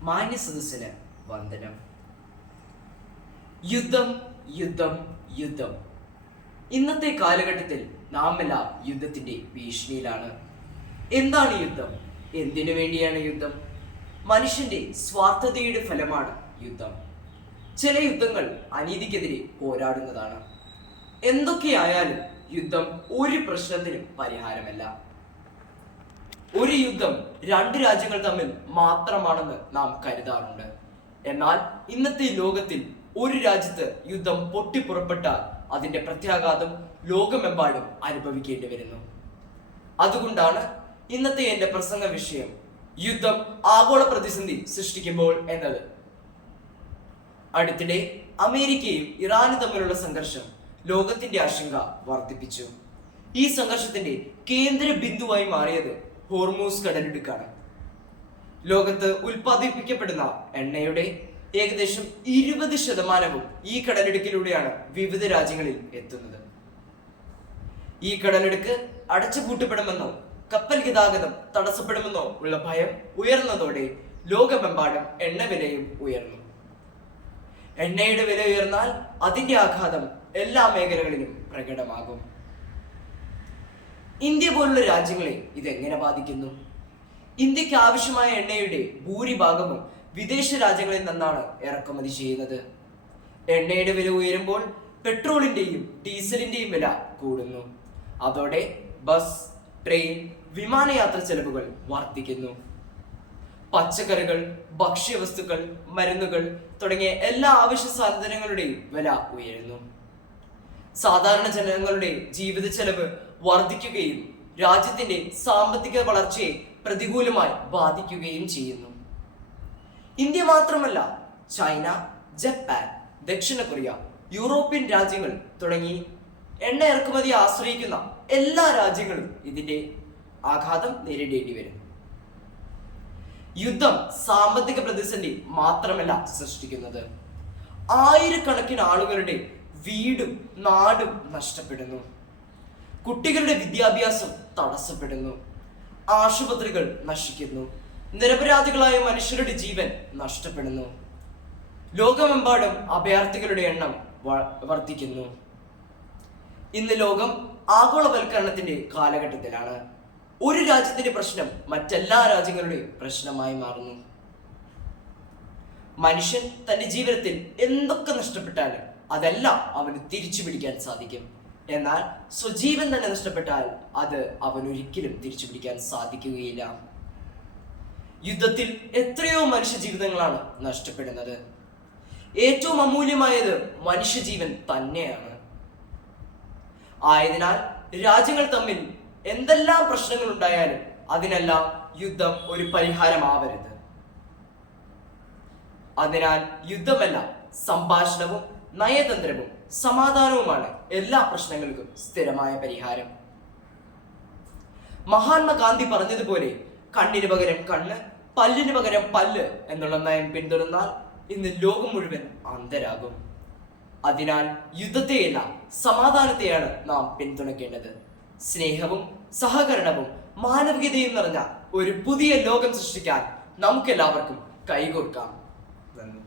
മാന്യ സദസ്സിന് വന്ദനം. യുദ്ധം യുദ്ധം യുദ്ധം. ഇന്നത്തെ കാലഘട്ടത്തിൽ നാം എല്ലാം യുദ്ധത്തിന്റെ ഭീഷണിയിലാണ്. എന്താണ് യുദ്ധം? എന്തിനു വേണ്ടിയാണ് യുദ്ധം? മനുഷ്യന്റെ സ്വാർത്ഥതയുടെ ഫലമാണ് യുദ്ധം. ചില യുദ്ധങ്ങൾ അനീതിക്കെതിരെ പോരാടുന്നതാണ്. എന്തൊക്കെയായാലും യുദ്ധം ഒരു പ്രശ്നത്തിനും പരിഹാരമല്ല. ഒരു യുദ്ധം രണ്ട് രാജ്യങ്ങൾ തമ്മിൽ മാത്രമാണെന്ന് നാം കരുതാറുണ്ട്. എന്നാൽ ഇന്നത്തെ ലോകത്തിൽ ഒരു രാജ്യത്ത് യുദ്ധം പൊട്ടിപ്പുറപ്പെട്ടാൽ അതിന്റെ പ്രത്യാഘാതം ലോകമെമ്പാടും അനുഭവിക്കേണ്ടി വരുന്നു. അതുകൊണ്ടാണ് ഇന്നത്തെ എന്റെ പ്രസംഗ വിഷയം യുദ്ധം ആഗോള പ്രതിസന്ധി സൃഷ്ടിക്കുമ്പോൾ എന്നത്. അടുത്തിടെ അമേരിക്കയും ഇറാനും തമ്മിലുള്ള സംഘർഷം ലോകത്തിന്റെ ആശങ്ക വർദ്ധിപ്പിച്ചു. ഈ സംഘർഷത്തിന്റെ കേന്ദ്ര ബിന്ദുവായി മാറിയത് ഹോർമൂസ് കടലിടുക്കാണ്. ലോകത്ത് ഉൽപ്പാദിപ്പിക്കപ്പെടുന്ന എണ്ണയുടെ ഏകദേശം 20% ഈ കടലിടുക്കിലൂടെയാണ് വിവിധ രാജ്യങ്ങളിൽ എത്തുന്നത്. ഈ കടലിടുക്ക് അടച്ചുപൂട്ടപ്പെടുമെന്നോ കപ്പൽ ഗതാഗതം തടസ്സപ്പെടുമെന്നോ ഉള്ള ഭയം ഉയർന്നതോടെ ലോകമെമ്പാടും എണ്ണ വിലയും ഉയർന്നു. എണ്ണയുടെ വില ഉയർന്നാൽ അതിന്റെ ആഘാതം എല്ലാ മേഖലകളിലും പ്രകടമാകും. ഇന്ത്യ പോലുള്ള രാജ്യങ്ങളെ ഇതെങ്ങനെ ബാധിക്കുന്നു? ഇന്ത്യക്ക് ആവശ്യമായ എണ്ണയുടെ ഭൂരിഭാഗവും വിദേശ രാജ്യങ്ങളിൽ നിന്നാണ് ഇറക്കുമതി ചെയ്യുന്നത്. എണ്ണയുടെ വില ഉയരുമ്പോൾ പെട്രോളിന്റെയും ഡീസലിന്റെയും വില കൂടുന്നു. അതോടെ ബസ്, ട്രെയിൻ, വിമാനയാത്ര ചെലവുകൾ വർദ്ധിക്കുന്നു. പച്ചക്കറികൾ, ഭക്ഷ്യവസ്തുക്കൾ, മരുന്നുകൾ തുടങ്ങിയ എല്ലാ അവശ്യ സാധനങ്ങളുടെയും വില ഉയരുന്നു. സാധാരണ ജനങ്ങളുടെ ജീവിത ചെലവ് വർദ്ധിക്കുകയും രാജ്യത്തിന്റെ സാമ്പത്തിക വളർച്ചയെ പ്രതികൂലമായി ബാധിക്കുകയും ചെയ്യുന്നു. ഇന്ത്യ മാത്രമല്ല, ചൈന, ജപ്പാൻ, ദക്ഷിണ കൊറിയ, യൂറോപ്യൻ രാജ്യങ്ങൾ തുടങ്ങി എണ്ണ ഇറക്കുമതിയെ ആശ്രയിക്കുന്ന എല്ലാ രാജ്യങ്ങളും ഇതിന്റെ ആഘാതം നേരിടേണ്ടി വരും. യുദ്ധം സാമ്പത്തിക പ്രതിസന്ധി മാത്രമല്ല സൃഷ്ടിക്കുന്നത്, ആയിരക്കണക്കിന് ആളുകളുടെ വീടും നാടും നഷ്ടപ്പെടുന്നു. കുട്ടികളുടെ വിദ്യാഭ്യാസം തടസ്സപ്പെടുന്നു. ആശുപത്രികൾ നശിക്കുന്നു. നിരപരാധികളായ മനുഷ്യരുടെ ജീവൻ നഷ്ടപ്പെടുന്നു. ലോകമെമ്പാടും അഭയാർത്ഥികളുടെ എണ്ണം വർദ്ധിക്കുന്നു. ഇന്ന് ലോകം ആഗോളവൽക്കരണത്തിന്റെ കാലഘട്ടത്തിലാണ്. ഒരു രാജ്യത്തിന്റെ പ്രശ്നം മറ്റെല്ലാ രാജ്യങ്ങളുടെയും പ്രശ്നമായി മാറുന്നു. മനുഷ്യൻ തന്റെ ജീവിതത്തിൽ എന്തൊക്കെ നഷ്ടപ്പെട്ടാലും അതെല്ലാം അവന് തിരിച്ചു പിടിക്കാൻ സാധിക്കും. എന്നാൽ സ്വജീവൻ തന്നെ നഷ്ടപ്പെട്ടാൽ അത് അവനൊരിക്കലും തിരിച്ചു പിടിക്കാൻ സാധിക്കുകയില്ല. യുദ്ധത്തിൽ എത്രയോ മനുഷ്യജീവിതങ്ങളാണ് നഷ്ടപ്പെടുന്നത്. ഏറ്റവും അമൂല്യമായത് മനുഷ്യജീവൻ തന്നെയാണ്. ആയതിനാൽ രാജ്യങ്ങൾ തമ്മിൽ എന്തെല്ലാം പ്രശ്നങ്ങൾ ഉണ്ടായാലും അതിനെല്ലാം യുദ്ധം ഒരു പരിഹാരമാവരുത്. അതിനാൽ യുദ്ധമല്ല, സംഭാഷണവും നയതന്ത്രവും സമാധാനവുമാണ് എല്ലാ പ്രശ്നങ്ങൾക്കും സ്ഥിരമായ പരിഹാരം. മഹാത്മാഗാന്ധി പറഞ്ഞതുപോലെ കണ്ണിന് പകരം കണ്ണ്, പല്ലിന് പകരം പല്ല് എന്നുള്ള നയം പിന്തുടർന്നാൽ ഇന്ന് ലോകം മുഴുവൻ അന്ധരാകും. അതിനാൽ യുദ്ധത്തെയല്ല, സമാധാനത്തെയാണ് നാം പിന്തുണയ്ക്കേണ്ടത്. സ്നേഹവും സഹകരണവും മാനവികതയും നിറഞ്ഞ ഒരു പുതിയ ലോകം സൃഷ്ടിക്കാൻ നമുക്കെല്ലാവർക്കും കൈകോർക്കാം. നന്ദി.